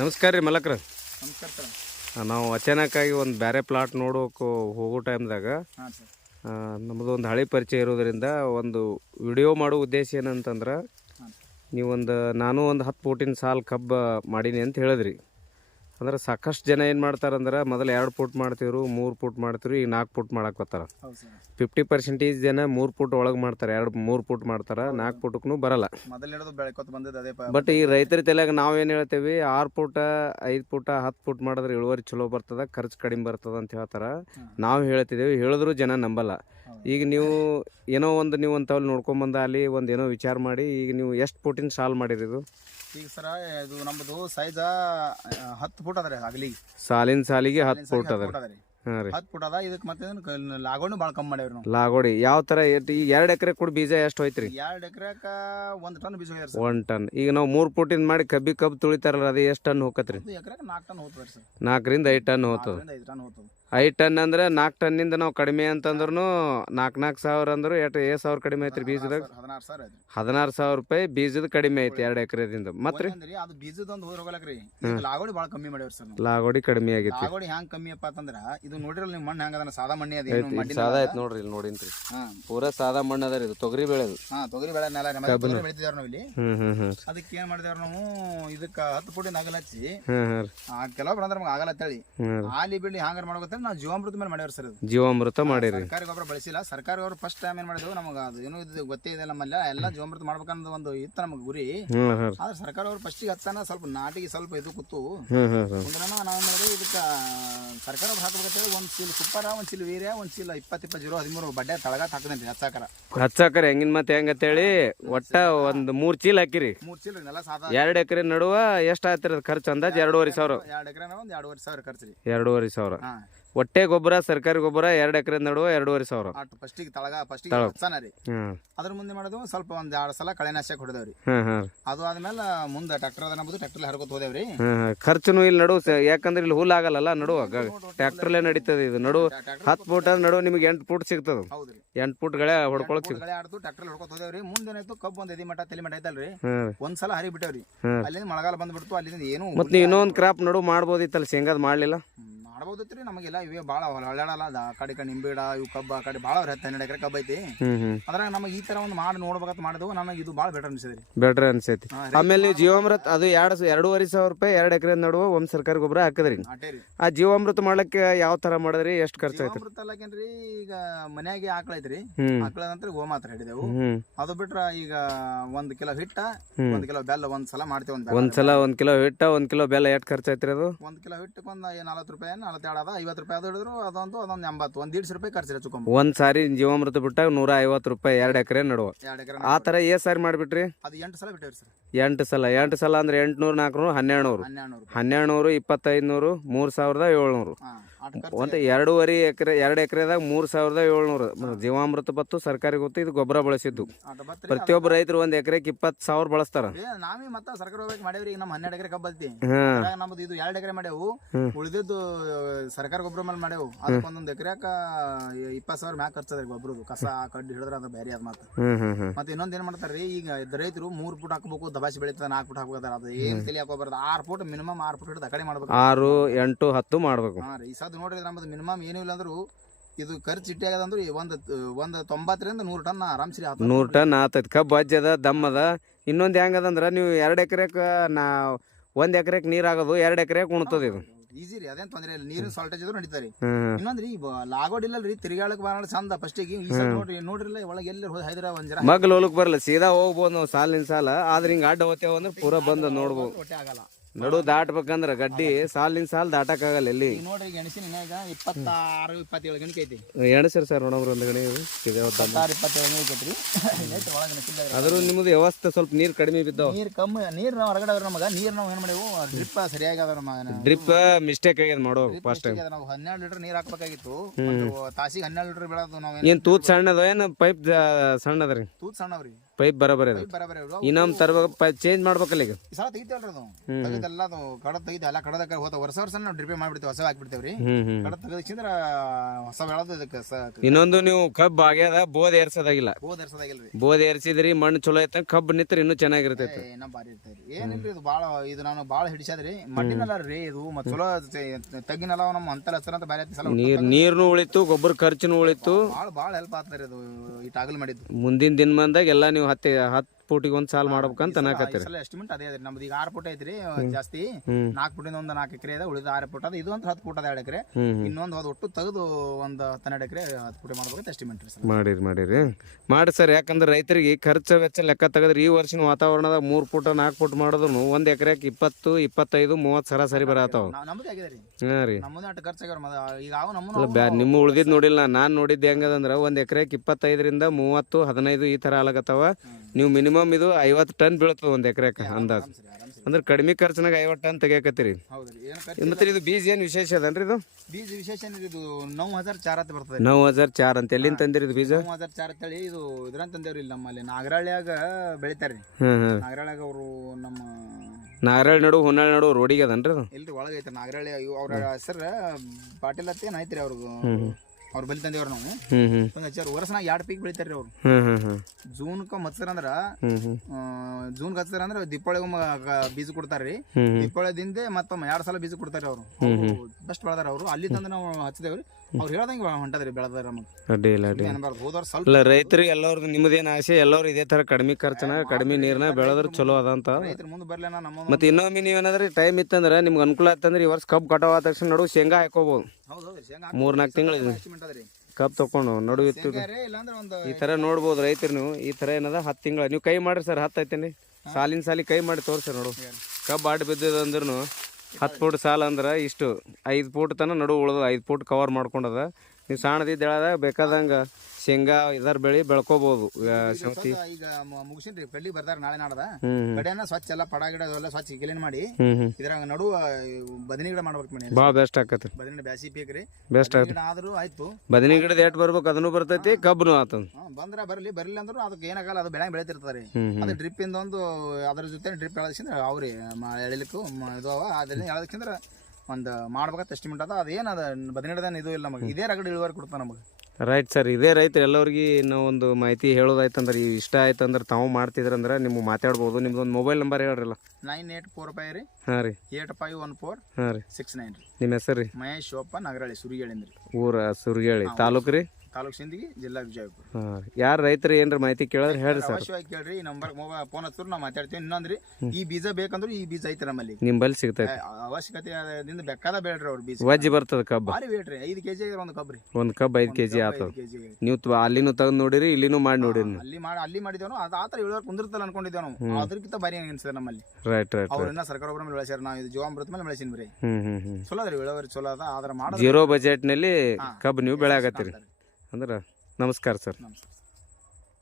ನಮಸ್ಕಾರ ರೀ ಮಲಕ್ರ. ನಮಸ್ಕಾರ ಸರ್. ನಾವು ಅಚಾನಕ್ಕಾಗಿ ಒಂದು ಬೇರೆ ಪ್ಲಾಟ್ ನೋಡೋಕೆ ಹೋಗೋ ಟೈಮ್ದಾಗ ಹಾಂ ಸರ್. ನಮ್ಮದು ಒಂದು ಹಳೆ ಪರಿಚಯ ಇರೋದ್ರಿಂದ ಒಂದು ವಿಡಿಯೋ ಮಾಡೋ ಉದ್ದೇಶ ಏನಂತಂದ್ರೆ ನೀವೊಂದು ನಾನು ಒಂದು ಹತ್ತು ಫೂಟಿನ ಸಾಲ್ ಕಬ್ಬ ಮಾಡೀನಿ ಅಂತ ಹೇಳಿದ್ರಿ. ಅಂದ್ರೆ ಸಾಕಷ್ಟು ಜನ ಏನು ಮಾಡ್ತಾರಂದ್ರೆ ಮೊದಲು ಎರಡು ಫುಟ್ ಮಾಡ್ತಿದ್ರು ಮೂರು ಫುಟ್ ಮಾಡ್ತಿದ್ರು ಈಗ ನಾಲ್ಕು ಫುಟ್ ಸರ್. ಫಿಫ್ಟಿ ಪರ್ಸೆಂಟೇಜ್ ಜನ ಮೂರು ಫುಟ್ ಒಳಗೆ ಮಾಡ್ತಾರೆ ಎರಡು ಮೂರು ಫುಟ್ ಮಾಡ್ತಾರೆ ನಾಲ್ಕು ಫುಟಕ್ಕೂ ಬರಲ್ಲ. ಬಟ್ ಈ ರೈತರ ತಲೆಯಾಗ ನಾವು ಏನು ಹೇಳ್ತೇವೆ ಆರು ಫುಟ ಐದು ಫುಟ ಹತ್ತು ಫುಟ್ ಮಾಡಿದ್ರೆ ಇಳುವರಿ ಚಲೋ ಬರ್ತದ ಖರ್ಚು ಕಡಿಮೆ ಬರ್ತದ ಅಂತ ಹೇಳ್ತಾರೆ. ನಾವು ಹೇಳ್ತಿದ್ದೇವೆ ಹೇಳಿದ್ರು ಜನ ನಂಬಲ್ಲ. ಈಗ ನೀವು ಏನೋ ಒಂದು ನೀವು ಒಂದು ತವಲ್ಲಿ ನೋಡ್ಕೊಂಬಂದ ಅಲ್ಲಿ ಒಂದು ಏನೋ ವಿಚಾರ ಮಾಡಿ ಈಗ ನೀವು ಎಷ್ಟು ಫುಟಿನ ಸಾಲ್ ಮಾಡಿರಿ ಇದು ಈಗ ಸರ ಇದು ನಮ್ಮದು ಸೈಜ್ ಹತ್ತು ಫುಟ್ ಅದ ರೀ ಆಗಲಿ ಸಾಲಿನ ಸಾಲಿಗೆ ಹತ್ತು ಫೂಟ್ ಅದ ಫುಟ್ ಅದ ರೀ. ಹಾಂ ರೀ. ಹತ್ತು ಫುಟ್ ಅದ ಇದಕ್ಕೆ ಮತ್ತೆ ಲಾಗೋಣಿ ಭಾಳ ಕಮ್ಮಿ ಮಾಡ್ಯಾವ್ರಿ ನಾವು. ಲಾಗೋಡಿ ಯಾವ ತರ ಈ ಎರಡು ಎಕರೆ ಕೂಡ ಬೀಜ ಎಷ್ಟು ಹೋಯ್ತ್ರಿ? ಎರಡು ಎಕರೆಕ ಒಂದು ಟನ್ ಬೀಜ ಹೋಗ್ಯಾರ ಸರ್. One ton. ಈಗ ನಾವು ಮೂರ್ ಫುಟಿನ ಮಾಡಿ ಕಬ್ಬಿ ಕಬ್ಬು ತುಳಿತಾರಲ್ಲ ಅದು ಎಷ್ಟು ಟನ್ ಹೋಗತ್ರಿ ಒಂದು ಎಕರೆಕ ನಾಲ್ಕು ಟನ್ ಹೋಗ್ತದೆ ಸರ್. ನಾಲ್ಕರಿಂದ ಐದು ಟನ್ ಹೋಗ್ತದ ಐದು ಟನ್ ಹೋಗ್ತದೆ. ಐದು ಟನ್ ಅಂದ್ರೆ ನಾಲ್ಕು ಟನ್ನಿಂದ ನಾವು ಕಡಿಮೆ ಅಂತಂದ್ರು ನಾಲ್ಕು ನಾಲ್ಕು ಸಾವಿರ ಅಂದ್ರೆ ಎಷ್ಟು ಏ ಸಾವಿರ ಕಡಿಮೆ ಐತ್ರಿ ಬೀಜದಾಗ? ಹದಿನಾರು ಸಾವಿರ ಐತಿ ಹದಿನಾರು ಸಾವಿರ ರೂಪಾಯಿ ಬೀಜದ ಕಡಿಮೆ ಐತಿ ಎರಡು ಎಕರೆದಿಂದ. ಮತ್ತೆ ರೀ? ಅಂದ್ರೆ ಅದು ಬೀಜದ ಒಂದು ಹೋದ್ರ ಲಾಗೋಡಿ ಭಾಳ ಕಮ್ಮಿ ಮಾಡ್ಯಾವ್ರಿ ಸರ್ ನಾವು. ಲಾಗೋಡಿ ಕಡಿಮೆ ಆಗೈತಿ ಲಾಗೋಡಿ ಹ್ಯಾಂಗ್ ಕಮ್ಮಿ ಅಪ್ಪ ಅಂತಂದ್ರ ಇದು ನೋಡಿರಲ್ಲ ನಿಮ್ಮ ಮಣ್ಣು ಹೆಂಗದ ಸಾದಾ ಮಣ್ಣೆ ಅದ ಏನು ಮಣ್ಣಿ ಸಾದಾ ಐತಿ ನೋಡ್ರಿ ಇಲ್ಲಿ ನೋಡಿನ್ರಿ ಹಾ. ಪೂರಾ ಸಾದಾ ಮಣ್ಣು ಅದ ರೀ ಇದು ತೊಗರಿ ಬೆಳೆದು ಹಾ ತೊಗರಿ ಬೆಳೆ ನೆಲ ನಮ್ಮ ತೊಗರಿ ಬೆಳಿತಿದಾರ ನಾವು ಇಲ್ಲಿ ಹ್ಮ್ ಹ್ಮ್ ಹ್ಮ್. ಅದಕ್ಕೆ ಏನು ಮಾಡಿದೇವ್ರ ನಾವು ಇದಕ್ಕ ಹತ್ತು ಫುಟಿನ ಅಗಲ ಹಚ್ಚಿ ಹ್ಮ್ ಹ್ಮ್ ರೀ. ಆ ಕೆಲವೊಬ್ರು ಅಂದ್ರೆ ನಮ್ಗೆ ಆಗಲ್ಲ ತಳಿ ಹ್ಮ್ ಆಲಿ ಬಿಳಿ ಹಂಗಾರ ಮಾಡ್ಬೇಕಂತ ನಾವು ಜೀವಾಮೃತ ಮೇಲೆ ಮಾಡ್ಯಾರ ಸರ್ ಇದು. ಜೀವಾಮೃತ ಮಾಡಿರಿ. ಸರ್ಕಾರಿ ಗೊಬ್ಬರ ಬಳಸಿಲ್ಲ. ಸರ್ಕಾರಿ ಗೊಬ್ಬರ ಫಸ್ಟ್ ಟೈಮ್ ಏನು ಮಾಡಿದ್ವು ನಮಗೆ ಅದು ಏನೂ ಇದು ಗೊತ್ತೇ ಇದೆ ನಮ್ಮಲ್ಲ. ಎಲ್ಲ ಜೀವಾಮೃತ ಮಾಡ್ಬೇಕನ್ನೋದು ಒಂದು ಇತ್ತು ನಮಗೆ ಗುರಿ. ಹ್ಮ್ ಹ್ಮ್ ಆದ್ರೆ ಸರ್ಕಾರ ಅವ್ರು ಫಸ್ಟಿಗೆ ಹತ್ತಾನ ಸ್ವಲ್ಪ ನಾಟಿಗೆ ಸ್ವಲ್ಪ ಇದು ಕೂತು. ಹ್ಮ್ ಹ್ಮ್ ಹ್ಮ್. ಕುಂದ್ರನ ನಾವು ಮಾಡಿದ್ವಿ ಇದಕ್ಕೆ ಸರ್ಕಾರ ಹಾಕ್ಬೇಕಂತೇಳಿ ಒಂದು ಚೀಲ ಸುಪ್ಪರ ಒಂದು ಚೀಲ ವೀರ್ಯ ಒಂದು ಚೀಲ ಇಪ್ಪತ್ತು ಇಪ್ಪತ್ತು ಜೀರೋ ಹದಿಮೂರು ಬಡ್ಡೆ ತಳಗಾತ್ ಹಾಕಿದೇನ್ರಿ ಹಚ್ಚಾಕರ ಹಚ್ಚಾಕರ ಹೆಂಗಿನ ಮತ್ತೆ ಹೆಂಗಂತೇಳಿ ಒಟ್ಟ ಒಂದು ಮೂರು ಚೀಲ ಹಾಕಿರಿ. ಮೂರು ಚೀಲ ನೆಲ ಸಾದ. ಎರಡು ಎಕರೆ ನಡುವ ಎಷ್ಟು ಆಯ್ತಿರೋದು ಖರ್ಚು ಅಂದಾಜ್? ಎರಡೂವರೆ ಸಾವಿರ. ಎರಡು ಎಕರೆ ಒಂದು ಎರಡುವರೆ ಸಾವಿರ ಖರ್ಚು ರೀ. ಎರಡೂವರೆ ಸಾವಿರ. ಒಟ್ಟೆ ಗೊಬ್ಬರ ಸರ್ಕಾರಿ ಗೊಬ್ಬರ ಎರಡು ಎಕರೆ ನಡುವ ಎರಡೂವರೆ ಸಾವಿರ. ಫಸ್ಟ್ ಫಸ್ಟಿಗೆ ತಳಗ ಫಸ್ಟಿಗೆ ಹಚ್ಚಾನ ರೀ. ಅದ್ರ ಮುಂದೆ ಮಾಡೋದು ಸ್ವಲ್ಪ ಒಂದ್ ಎರಡು ಸಲ ಕಳೆನಾಶಕ ಹೊಡೆದೇವ್ರಿ. ಅದು ಆದ್ಮೇಲೆ ಮುಂದೆ ಟ್ರಾಕ್ಟರ್ ಟ್ರಾಕ್ಟರ್ ನಮ್ಮದು ಟ್ರ್ಯಾಕ್ಟರ್ ಹರ್ಕೊತ ಹೋದೇವ್ರಿ. ಖರ್ಚುನು ಇಲ್ಲಿ ನಡು ಯಾಕಂದ್ರೆ ಇಲ್ಲಿ ಹುಲ್ ಆಗಲ್ಲ ನಡುವ ಟ್ರ್ಯಾಕ್ಟರ್ಲೇ ನಡೀತದೆ ಇದು. ನಡು ಹತ್ ಹತ್ತು ಫುಟ್ ನಡು ನಿಮಗೆ ಎಂಟು ಫುಟ್ ಸಿಗ್ತದ. ಎಂಟು ಫುಟ್ ಗಳೆ ಹೊಡ್ಕೊಳಕ್ ಟ್ರಾಕ್ಟರ್ ಗಾಳಿ ಆಡ್ತು ಟ್ರ್ಯಾಕ್ಟರ್ ಹೊಡ್ಕೊತ ಹೋದೇವ್ರಿ. ಮುಂದೆ ಏನಾಯ್ತು ಕಬ್ಬು ಒಂದ್ ಎದಿ ಮಠ ತಲೆ ಮಠ ಐತಲ್ರಿ. ಒಂದ್ ಸಲ ಹರಿ ಬಿಟ್ಟವ್ರಿ. ಅಲ್ಲಿಂದ ಮಳೆಗಾಲ ಬಂದ್ಬಿಡ್ತು ಅಲ್ಲಿಂದ ಏನು ಮತ್ತೆ ಇನ್ನೊಂದ್ ಇನ್ನೊಂದು ಕ್ರಾಪ್ ನಡು ಮಾಡ್ಬೋದಿತ್ತಲ್ಲ ಶೇಂಗಾದ್ ಮಾಡ್ಲಿಲ್ಲ? ಮಾಡ್ಬೋದಿತ್ರಿ? ನಮಗೆಲ್ಲ ಇವೇ ಬಾಳ ಹೊಳ್ಳಾಡಲ್ಲ ಅದ ಆ ಕಡೆ ಕಡೆ ನಿಂಬಿಡ ಇವು ಕಬ್ಬ ಆ ಕಡೆ ಭಾಳ ಹತ್ತು ಹನ್ನೆರಡು ಎಕರೆ ಕಬ್ಬ ಐತಿ. ಹ್ಮ್ ಹ್ಮ್. ಅದ್ರಾಗ ನಮಗೆ ಈ ತರ ಒಂದು ಮಾಡಿ ನೋಡ್ಬೇಕಂತ ಮಾಡಿದ್ವು. ನನಗೆ ಇದು ಬಾಳ ಬೆಟರ್ ಅನ್ಸೈತಿ ಬೆಟ್ರ್ ಅನ್ಸೈತಿ. ಹಾ, ಆಮೇಲೆ ನೀವು ಜೀವಾಮೃತ ಅದು ಎರಡು ಎರಡೂವರೆ ಸಾವಿರ ರೂಪಾಯಿ ಎರಡು ಎಕರೆ ನಡುವ ಒಂದು ಸರ್ಕಾರಿ ಗೊಬ್ಬರ ಹಾಕಿದ್ರಿ. ರೀ. ಆ ಜೀವಾಮೃತ ಮಾಡ್ಲಿಕ್ಕೆ ಯಾವ ತರ ಮಾಡಿದ್ರಿ? ಎಷ್ಟು ಖರ್ಚು ಆಯ್ತು ಜೀವಾಮೃತ ಅಲ್ಲಕೇನ್ರಿ? ಈಗ ಮನ್ಯಾಗೆ ಆಕಳ ಐತ್ರಿ. ಹ್ಮ್. ಆಕಳ ನಂತರ ಗೋಮಾತ್ರ ಹಿಡಿದೆವು. ಹ್ಮ್. ಅದು ಬಿಟ್ರ ಈಗ ಒಂದ್ ಕಿಲೋ ಹಿಟ್ಟ ಹ್ಮ್. ಒಂದ್ ಕಿಲೋ ಬೆಲ್ಲ ಒಂದ್ ಸಲ ಮಾಡ್ತೇವೆ ಒಂದ್ ಒಂದ್ಸಲ ಒಂದ್ ಕಿಲೋ ಹಿಟ್ಟ ಒಂದ್ ಕಿಲೋ ಬೆಲ್ಲ ಎಷ್ಟು ಖರ್ಚು ಐತ್ರಿ ಅದು? ಒಂದ್ ಕಿಲೋ ಹಿಟ್ಟಕ್ಕೆ ಒಂದ್ ನಲವತ್ತು ರೂಪಾಯಿ ನಲವತ್ತೆರಡು ಅದ ಐವತ್ತು ರೂಪಾಯಿ ಅದು ಹಿಡಿದ್ರು ಅದಂತೂ ಅದೊಂದು ಎಂಬತ್ತು ಒಂದ್ ದೀಡ್ಸ್ ರೂಪಾಯಿ ಖರ್ಚು ಒಂದ್ ಸಾರಿ ಜೀವಾಮೃತ ಬಿಟ್ಟ ನೂರ ಐವತ್ತು ರೂಪಾಯಿ ಎರಡ್ ಎಕರೆ ನಡುವ. ಎರಡು ಎಕರೆ ಆ ತರ ಏ ಸಾರಿ ಮಾಡಿಬಿಟ್ರಿ? ಅದು ಎಂಟು ಸಲ ಬಿಟ್ಟೇವ್ರಿ ಸರ್. ಎಂಟು ಸಲ ಎಂಟು ಸಲ ಅಂದ್ರೆ ಎಂಟ್ನೂರು ನಾಲ್ಕುನೂರು ಹನ್ನೆರಡು ನೂರು ಹನ್ನೆರಡು ನೂರು ಹನ್ನೆರಡು ನೂರು ಇಪ್ಪತ್ತೈದು ನೂರು ಮೂರು ಸಾವಿರದ ಏಳ್ನೂರು. ಹಾ. ಒಂದು ಎರಡೂವರೆ ಎಕರೆ ಎರಡು ಎಕರೆದಾಗ ಮೂರು ಸಾವಿರದ ಏಳ್ನೂರು. ಜೀವಾಮೃತ ಬತ್ತು ಸರ್ಕಾರಿ ಗೊತ್ತು ಇದು ಗೊಬ್ಬರ ಬಳಸಿದ್ದು. ಪ್ರತಿಯೊಬ್ಬ ರೈತರು ಒಂದು ಎಕರೆಗೆ ಇಪ್ಪತ್ತು ಸಾವಿರ ಬಳಸ್ತಾರ. ನಾವೇ ಮತ್ತೆ ಸರ್ಕಾರ ಹೋಗ್ಬೇಕು ಮಾಡೇವ್ರಿ ಈಗ ನಮ್ಮ ಹನ್ನೆರಡು ಎಕರೆ ಕಬ್ಬಲ್ತಿ ನಮ್ದು ಇದು ಎರಡು ಎಕರೆ ಮಾಡೇವು. ಉಳಿದಿದ್ದು ಸರ್ಕಾರ ಗೊಬ್ಬರ ಮೇಲೆ ಮಾಡೇವು ಅದಕ್ಕೆ ಒಂದೊಂದು ಎಕರೆಕ ಇಪ್ಪತ್ತು ಸಾವಿರ ಮ್ಯಾಕ್ ಖರ್ಚದ ಗೊಬ್ಬರದು ಕಸ ಕಡ್ಡಿ ಹಿಡಿದ್ರೆ ಅದು ಬೇರೆ ಅದ ಮತ್ತೆ. ಮತ್ತೆ ಇನ್ನೊಂದು ಏನ್ ಮಾಡ್ತಾರ್ರಿ ಈಗ ರೈತರು ಮೂರ್ ಫುಟ್ ಹಾಕಬೇಕು ದಬಾಸಿ ಬೆಳೀತದ ನಾಲ್ಕು ಫುಟ್ ಹಾಕ್ಬೇಕಾದ್ರೆ ಅದು ಏನ್ ತಲೆ ಹಾಕೋಬಾರ್ದು ಆರು ಫುಟ್ ಮಿನಿಮಮ್ ಆರು ಫುಟ್ ಹಿಡಿದು ಆ ಕಡೆ ಮಾಡ್ಬೇಕು. ಆರು ಎಂಟು ಹತ್ತು ಮಾಡ್ಬೇಕು. ಹಾ ರೀ ಈ ಸದ್ ನೋಡ್ರಿ ನಮ್ಮದು ಮಿನಿಮಮ್ ಏನೂ ಇಲ್ಲ ಅಂದ್ರು ಇದು ಖರ್ಚು ಇಟ್ಟಿ ಆಗ್ಯದ ಅಂದ್ರೆ ಒಂದು ಒಂದು ತೊಂಬತ್ತರಿಂದ ನೂರು ಟನ್ ಆರಾಮ್ಸಿ ಆತ ನೂರು ಟನ್ ಆತೈತಿ ಕಬ್ಬು ಅಜ್ಜದ ದಮ್ಮದ ಇನ್ನೊಂದು ಹೆಂಗದಂದ್ರೆ ನೀವು ಎರಡು ಎಕರೆಗೆ ನಾ ಒಂದು ಎಕರೆಕ್ ನೀರು ಆಗೋದು ಎರಡು ಎಕರೆಗೆ ಉಣ್ತದ ಇದು ಈಸಿ ರೀ ಅದೇನ್ ತೊಂದ್ರೆ ಇಲ್ಲ ನೀರಿನ ಸಾಲ್ಟೇಜ್ ಇದ್ರು ನಡೀತಾರೆ ಇನ್ನೊಂದ್ರಿ ಲಾಗೋಡಿಲ್ಲ ರೀ ತಿರುಗಾಳಕ್ ಬಾಳ ಚಂದ ಫಸ್ಟಿಗೆ ಈ ಸಲ ನೋಡ್ರಿ ನೋಡ್ರಿಲ್ಲ ಒಳಗೆ ಎಲ್ಲಿ ಹೋದ ಹೈದ್ರ ಒಂದ್ ಜರ ಮಗ್ಲು ಹೊಲಕ್ ಬರಲ್ಲ ಸೀದಾ ಹೋಗ್ಬೋದು ನಾವು ಸಾಲಿನ ಸಾಲ ಆದ್ರೆ ಹಿಂಗ ಅಡ್ಡ ಹೋಗ್ತೇವೆ ಅಂದ್ರೆ ಪೂರ ಬಂದು ನೋಡ್ಬೋದು ಹೊಟ್ಟೆ ಆಗಲ್ಲ ನಡು ದಾಟ್ಬೇಕಂದ್ರ ಗಡ್ಡಿ ಸಾಲಿನ ಸಾಲ ದಾಟಕ್ಕಾಗಲ್ಲ ಎಲ್ಲಿ? ಈಗ ನೋಡ್ರಿ ಈಗ ಇನ್ನ ಈಗ ಇಪ್ಪತ್ತಾರು ಇಪ್ಪತ್ತೇಳು ಗಣಿಕೆ ಐತಿ. ಎಣಸ್ರಿ ಸರ್ ನೋಡಮ್ರಿ ಒಂದು ಗಣಿ ಇದು. ಒಟ್ಟು. ಇಪ್ಪತ್ತಾರು ಇಪ್ಪತ್ತೇಳು ಗಣಿಕೆ ಐತ್ರಿ ಐತಿ ಒಳಗೆ ಎಣಸಿಲ್ಲ ಆದ್ರೂ ನಿಮ್ಮದು ವ್ಯವಸ್ಥೆ ಸ್ವಲ್ಪ ನೀರು ಕಡಿಮೆ ಬಿದ್ದಾವ. ನೀರ್ ಕಮ್ಮಿ ನೀರ್ ನಾವು ಹೊರಗಡೆ ಅವ್ರ ನಮಗ ನೀರ್ ನಾವು ಏನ್ ಮಾಡೇವು ಡ್ರಿಪ್ ಸರಿಯಾಗಿ ಅದ ನಮ್ಮ ಡ್ರಿಪ್ ಮಿಸ್ಟೇಕ್ ಆಗ್ಯದ ಮಾಡೋ ಫಸ್ಟ್ ಟೈಮ್ ನಾವು ಹನ್ನೆರಡು ಲೀಟರ್ ನೀರ್ ಹಾಕ್ಬೇಕಾಗಿತ್ತು. ಒಂದು ತಾಸಿಗೆ ಹನ್ನೆರಡು ಲೀಟರ್ ಬೆಳೆದ್ ನಾವು ಏನ್ ತೂತ್ ಸಣ್ಣದ ಏನ್ ಪೈಪ್ ಸಣ್ಣದ್ರಿ? ತೂತ್ ಸಣ್ಣವ್ರಿ ಪೈಪ್ ಬರಬರ ಇನ್ನೊಂದ್ ತರ ಬರಬರಿ. ಇನ್ನೊಮ್ಮೆ ತರ್ಬೇಕು ಚೇಂಜ್ ಮಾಡ್ಬೇಕಲ್ಲ ಈಗ? ಈ ಸಲ ತೆಗಿತೇವಲ್ರಿ ಅದು? ತೆಗಿದೆಲ್ಲ ಅದು ಕಡ ತೆಗಿದ ಎಲ್ಲ ಕಡದ ಹೋದ ವರ್ಷ ವರ್ಷ ನಾವು ಡ್ರಿಪ್ ಮಾಡ್ಬಿಡ್ತೇವೆ ಹೊಸ ಹಾಕ್ಬಿಡ್ತೇವ್ರಿ. ಹ್ಮ್ ಹ್ಮ್. ಕಡದ ತೆಗದಿಂದ್ರ ಹೊಸ ಬೆಳದು ಇದಕ್ಕೆ ಇನ್ನೊಂದು ನೀವು ಕಬ್ಬು ಆಗ್ಯದ ಬೋದ್ ಏರ್ಸೋದಾಗಿಲ್ಲ. ಬೋದ್ ವರ್ಷದಾಗಿಲ್ರಿ ಬೋದ್ ಏರ್ಸಿದ್ರಿ ಮಣ್ಣು ಚಲೋ ಐತೆ ಕಬ್ಬು ನಿತ್ರ ಇನ್ನೂ ಚೆನ್ನಾಗಿರ್ತೈತಿ. ನಮ್ಮ ಭಾರಿ ಇರ್ತೈರಿ ಏನಿಲ್ರಿ ಇದು ಬಾಳ ಇದು ನಾನು ಬಾಳ ಹಿಡಿಸದ್ರಿ ಮಣ್ಣಿನಲ್ಲ ರೀ ಇದು ಮತ್ ಚಲೋ ತಗ್ಗಿನಲ್ಲ ನಮ್ಮ ಅಂತಲ್ಲ ಹಚ್ಚರ ಅಂತ ಬೇರೆ ಸಲ ನೀರ್ ನೀರ್ನು ಉಳಿತು ಗೊಬ್ಬರ ಖರ್ಚುನು ಉಳಿತು ಭಾಳ ಬಾಳ ಹೆಲ್ಪ್ ಆಗ್ತಾರೆ ಇದು ಈ ಟಾಗಲ್ ಮಾಡಿದ್ದು. ಮುಂದಿನ ದಿನಮಾನದಾಗ ಎಲ್ಲ ನೀವು ಹತ್ತಿ ಹತ್ತು ಫೂಟಿಗೆ ಒಂದ್ ಸಾಲ್ ಮಾಡ್ಬೇಕಂತ ಅನ್ನಕತ್ತೀರಿ. ಸಲ ಎಸ್ಟಿಮೇಟ್ ಅದೇ ಅದ್ರಿ ನಮ್ದು ಈಗ ಆರು ಫುಟ್ ಐತ್ರಿ ಜಾಸ್ತಿ. ನಾಲ್ಕು ಫುಟಿಂದ ಒಂದು ನಾಲ್ಕು ಎಕರೆ ಇದೆ ಉಳಿದ ಆರು ಫುಟ್ ಅದ ಇದು ಅಂತ ಹತ್ತು ಫುಟ್ ಅದ ಎರಡು ಎಕರೆ. ಇನ್ನೊಂದ್ ಅದು ಒಟ್ಟು ತೆಗೆದು ಒಂದು ಹನ್ನೆರಡು ಎಕರೆ ಹತ್ತು ಫುಟ್ ಮಾಡ್ಬೇಕಂತ ಎಸ್ಟಿಮೇಟ್ ರೀ ಸರ್. ಮಾಡಿರಿ ಮಾಡಿರಿ. ಮಾಡಿ ಸರ್ ಯಾಕಂದ್ರೆ ರೈತರಿಗೆ ಖರ್ಚು ವೆಚ್ಚ ಲೆಕ್ಕ ತೆಗೆದ್ರೆ ಈ ವರ್ಷಿನ ವಾತಾವರಣದಾಗ ಮೂರ್ ಫುಟ್ ನಾಲ್ಕು ಫುಟ್ ಮಾಡಿದ್ರು ಒಂದ್ ಎಕರೆಗೆ ಇಪ್ಪತ್ತು ಇಪ್ಪತ್ತೈದು ಮೂವತ್ತು ಸರಾಸರಿ ಬರತ್ತಾವ. ನಮ್ಮದೇ ಆಗಿದೆ ರೀ. ಹಾಂ ರೀ. ನಮ್ಮದೇ ಅಷ್ಟು ಖರ್ಚಾಗ್ಯಾವ ಮದ ಈಗ ಅವು ಅಲ್ಲ ಬ್ಯಾ ನಿಮ್ಮ ಉಳ್ದಿದ್ ನೋಡಿಲ್ಲ ನಾನು ನೋಡಿದ್ದು ಹೆಂಗದಂದ್ರೆ ಒಂದ್ ಎಕರೆಗೆ ಇಪ್ಪತ್ತೈದರಿಂದ ಮೂವತ್ತು ಹದಿನೈದು ಈ ತರ ಆಗತ್ತವ. ನೀವು ಮಿನಿಮಮ್ ಇದು ಐವತ್ತು ಟನ್ ಬೀಳ್ತದೆ ಒಂದು ಎಕರೆಕ ಅಂದಾಜು. ಅಂದ್ರೆ ಕಡಿಮೆ ಖರ್ಚಿನಾಗ ಐವತ್ತು ಟನ್ ತೆಗಿಯಕತ್ತೀರಿ. ಮತ್ತೆ ಇದು ಬೀಜ ಏನು ವಿಶೇಷ ಅದನ್ರಿ ಇದು? ಬೀಜ ವಿಶೇಷ ಏನಿದೆ ಇದು ನೌ ಹಜಾರ್ ಚಾರ್ ಅಂತ ಬರ್ತದೆ. ನೌ ಹಜಾರ್ ಚಾರ್ ಅಂತ. ಎಲ್ಲಿಂದ ತಂದಿರಿ ಇದು ಬೀಜ? ನೌ ಹಜಾರ್ ಚಾರ್ ಅಂತೇಳಿ ಇದು ಇದ್ರಂತ ತಂದೇವ್ರಿ ಇಲ್ಲಿ ನಮ್ಮಲ್ಲಿ. ನಾಗರಹಳ್ಳಿಯಾಗ ಹ್ಮ್ ನಾಗರಹಳ್ಳಿಯಾಗ ಅವರು ನಮ್ಮ ನಾಗರಾಳ್ ನಡು ಹೊನ್ನಾಳಿ ನಡು ರೋಡಿಗೆ ಅದನ್ರಿ ಅದು ಇಲ್ರಿ ಒಳಗೆ ಐತೆ ನಾಗರಹಳ್ಳಿ ಅವ್ರ ಹೆಸರು ಪಾಟೀಲ್ ಅಂತ ಏನು ಐತ್ರಿ ಅವ್ರದ್ದು ಅವ್ರ ಬಲಿ ತಂದೇವ್ರ ನಾವು. ಹ್ಮ್ ಹ್ಮ್. ಒಂದು ಹಚ್ಚಾರ ವರ್ಷನಾಗ ಎರಡು ಪೀಕ್ ಬೆಳಿತಾರ್ರಿ ಅವ್ರು. ಹ್ಮ್ ಹ್ಮ್ ಹ್ಮ್. ಜೂನ್ಕ ಮತ್ಸರ ಅಂದ್ರ ಹ್ಮ್ ಹ್ಮ್. ಜೂನ್ ಹಚ್ಚಾರ ಅಂದ್ರೆ ದೀಪಾವಳಿಗೆ ಬೀಜ ಕೊಡ್ತಾರ್ರಿ. ದೀಪಾವಳಿ ಹ್ಮ್. ದೀಪಾವಳಿದಿಂದ ಮತ್ತೊಮ್ಮೆ ಎರಡ್ ಸಲ ಬೀಜ ಕೊಡ್ತಾರೆ ಅವರು. ಬೆಸ್ಟ್ ಬೆಳದಾರ ಅವರು. ಅಲ್ಲಿ ತಂದು ನಾವು ಹಚ್ಚಿದೇವ್ರಿ. ಅವ್ರು ಹೇಳ್ದಂಗೆ ಹೊಂಟದ್ರಿ ಬೆಳೆದಾರ ನಮಗೆ. ಅಡ್ಡಿ ಇಲ್ಲ ಅಡ್ಡಿ ಏನ್ಬಾರ್ದು ಹೋದವ್ರ ಸ್ವಲ್ಪ ಇಲ್ಲ ರೈತರಿಗೆ ಎಲ್ಲರದು ನಿಮ್ಮದೇನು ಆಸೆ ಎಲ್ಲರೂ ಇದೇ ಥರ ಕಡಿಮೆ ಖರ್ಚನ ಕಡಿಮೆ ನೀರ್ನ ಬೆಳೆದ್ರೆ ಚಲೋ ಅದ ಅಂತ. ಮುಂದೆ ಬರ್ಲೇನ ನಮ್ಮ ಮತ್ತೆ ಇನ್ನೊಮ್ಮೆ ನೀವೇನಾದ್ರೆ ಟೈಮ್ ಇತ್ತಂದ್ರೆ ನಿಮ್ಗೆ ಅನುಕೂಲ ಆಯ್ತಂದ್ರೆ ಈ ವರ್ಷ ಕಬ್ಬು ಕಟಾವ್ ಆದ ತಕ್ಷಣ ನಡು ಶೇಂಗಾ ಹಾಕೋಬೋದು. ಹೌದು ಹೌದು ಶೇಂಗಾ ಮೂರ್ನಾಲ್ಕು ತಿಂಗಳು ಕಬ್ಬು ತಕೊಂಡು ನಡುವೆ ಇತ್ತು ಶೇಂಗಾ ಇಲ್ಲಾಂದ್ರೆ ಒಂದು ಈ ತರ ನೋಡ್ಬೋದು ರೈತರು ನೀವು. ಈ ಥರ ಏನದ? ಹತ್ತು ತಿಂಗಳ. ನೀವು ಕೈ ಮಾಡ್ರಿ ಸರ್ ಹತ್ತು ಐತೇನಿ ಸಾಲಿನ ಸಾಲಿ ಕೈ ಮಾಡಿ ತೋರಿಸಿ ನೋಡು. ಕಬ್ ಆಡ್ ಬಿದ್ದದ ಅಂದ್ರೂ ಹತ್ತು ಫೂಟ್ ಸಾಲ ಅಂದ್ರೆ ಇಷ್ಟು. ಐದು ಫೂಟ್ ತನಕ ನಡು ಉಳ್ದದ, ಐದು ಫೂಟ್ ಕವರ್ ಮಾಡ್ಕೊಂಡದ. ನೀವು ಸಣ್ಣದಿದ್ದು ಹೇಳದ ಬೇಕಾದಂಗೆ ಶೇಂಗಾ ಇದರ ಬೆಳಿ ಬೆಳ್ಕೋಬಹುದು ಸೌತಿ ಈಗ ಮುಗಿಸಿನ್ರಿ ಕಡ್ಲಿ ಬರ್ತಾರ ನಾಳೆ ನಾಡದ. ಕಡೆನ ಸ್ವಚ್ಛ ಎಲ್ಲ ಪಡ ಗಿಡ ಎಲ್ಲ ಸ್ವಚ್ಛ ಕ್ಲೀನ್ ಮಾಡಿ ಇದ್ರಾಗ ನಡು ಬದನಿ ಗಿಡ ಮಾಡ್ಬೇಕು ಮನೆ ಭಾಳ ಬೆಸ್ಟ್ ಆಕತಿ ಬದನಿ ಬ್ಯಾಸಿ ಬೇಕ್ರಿ. ಬೆಸ್ಟ್ ಗಿಡ ಆದ್ರೂ ಆಯ್ತು. ಬದನಿ ಗಿಡದ ಎಟ್ ಬರ್ಬೇಕು ಅದನ್ನು ಬರ್ತೈತಿ ಕಬ್ಬನು ಆತದ. ಬಂದ್ರ ಬರ್ಲಿ ಬರ್ಲಿಲ್ಲ ಅಂದ್ರೂ ಅದಕ್ಕೆ ಏನಾಗಲ್ಲ ಅದು ಬೆಳೆ ಬೆಳಿತಿರ್ತಾರೆ ಅದು ಡ್ರಿಪ್ ಇಂದ ಒಂದು ಅದ್ರ ಜೊತೆ ಡ್ರಿಪ್ ಎಳದಿಂದ ಅವ್ರಿ ಎಳಿಲಿಕ್ಕೂ ಇದು ಅವ ಅದನ್ನ ಎಳದಕ್ಕಿಂದ್ರ ಒಂದು ಮಾಡ್ಬೇಕಂತ ಎಸ್ಟಿಮೇಟ್ ಅದ. ಅದೇನದ ಅದ ಬದನಿಡದೇನು ಇದು ಇಲ್ಲ ನಮಗೆ. ಇದೇ ರಗಡ್ ಇಳುವರಿ ಕೊಡ್ತಾನ ನಮಗೆ. ರೈಟ್ ಸರ್ ಇದೇ ರೈತರು ಎಲ್ಲರಿಗೆ ಒಂದು ಮಾಹಿತಿ ಹೇಳೋದಾಯ್ತಂದ್ರೆ ಈ ಇಷ್ಟ ಆಯ್ತಂದ್ರೆ ತಾವು ಮಾಡ್ತಿದ್ರಂದ್ರೆ ನಿಮ್ಗೆ ಮಾತಾಡ್ಬೋದು. ನಿಮ್ದು ಒಂದು ಮೊಬೈಲ್ ನಂಬರ್ ಹೇಳ್ರಲ್ಲ? ನೈನ್ ಏಟ್ ಫೋರ್ ಫೈವ್ ರೀ. ಹಾಂ ರೀ. ಏಟ್ ಫೈವ್ ಒನ್ ಫೋರ್ ಹಾಂ ರೀ. ಸಿಕ್ಸ್ ನೈನ್ ರೀ. ನಿಮ್ಮ ಹೆಸರು ರೀ? ಮಹೇಶ್ ಶಿವಪ್ಪ ನಗರಳ್ಳಿ ಸುರಿಗೇಳಿಂದ್ರಿ ರೀ. ಊರ ಸುರ್ಗೇಳಿ ತಾಲೂಕು ರೀ? ತಾಲೂಕು ಸಿಂದಗಿ ಜಿಲ್ಲಾ ವಿಜಯಪುರ. ಹಾಂ ರೀ ಯಾರು ರೈತರು ಏನ್ರ ಮಾಹಿತಿ ಕೇಳಿದ್ರೆ ಹೇಳ್ರಿ ಸರ್. ಅವಶ್ಯವಾಗಿ ಕೇಳ್ರಿ ನಂಬರ್ ಮೊಬೈಲ್ ಫೋನ್ ಹತ್ತಿರ ನಾವು ಮಾತಾಡ್ತೀವಿ. ಇನ್ನೊಂದ್ರಿ ಈ ಬೀಜ ಬೇಕಂದ್ರೆ ಈ ಬೀಜ ಐತೆ ನಮ್ಮಲ್ಲಿ. ನಿಂಬಲ್ಲಿ ಸಿಗ್ತೈತೆ. ಅವಶ್ಯಕತೆ ಆ, ಅವಶ್ಯಕತೆದಿಂದ ಬೇಕಾದ ಬೇಡ್ರಿ ಅವ್ರ ಬೀಜ. ವಜ್ಜಿ ಬರ್ತದ ಕಬ್ಬ? ಭಾರಿ ಬೇಡ್ರಿ ಐದು ಕೆಜಿ ಒಂದು ಕಬ್ರಿ ಒಂದು ಕಬ್ಬ ಐದು ಕೆ ಜಿ ಆತದ. ಕೆಜಿ ನೀವು ತ- ಅಲ್ಲಿನೂ ತೆಗೆದು ನೋಡಿರಿ ಇಲ್ಲಿನೂ ಮಾಡಿ ನೋಡಿರಿ ನೀವು. ಅಲ್ಲಿ ಮಾಡಿ ಅಲ್ಲಿ ಮಾಡಿದೇವು ಅದು ಆತರ ಇಳುವರಿ ಕುಂದಿರ್ತಲ್ಲ ಅನ್ಕೊಂಡಿದ್ದೇವೆ ನಾವು. ಅದಕ್ಕಿಂತ ಭಾರಿ ಅನಿಸ್ತದೆ ನಮ್ಮಲ್ಲಿ. ರೈಟ್ ರೈಟ್ ಅವ್ರನ್ನ ಸರ್ಕಾರ ಒಬ್ಬರ ಮೇಲೆ ಬೆಳೆಸ್ಯಾರ. ನಾವು ಇದು ಜೀವಾಮೃತ ಮೇಲೆ ಬೆಳೆಸಿನ ಬರೀ. ಹ್ಞೂ ಹ್ಞೂ ಹ್ಞೂ ಚಲೋ ಅದ್ರಿ ಇಳುವರಿ ಚಲೋ ಅದ. ಆದ್ರ ಮಾಡೋದು ಜೀರೋ ಬಜೆಟ್ನಲ್ಲಿ ಕಬ್ಬು ನೀವು ಬೆಳೆ ಆಗತ್ತೀರಿ. ಅಂದ್ರೆ ನಮಸ್ಕಾರ ಸರ್. ನಮಸ್ಕಾರ.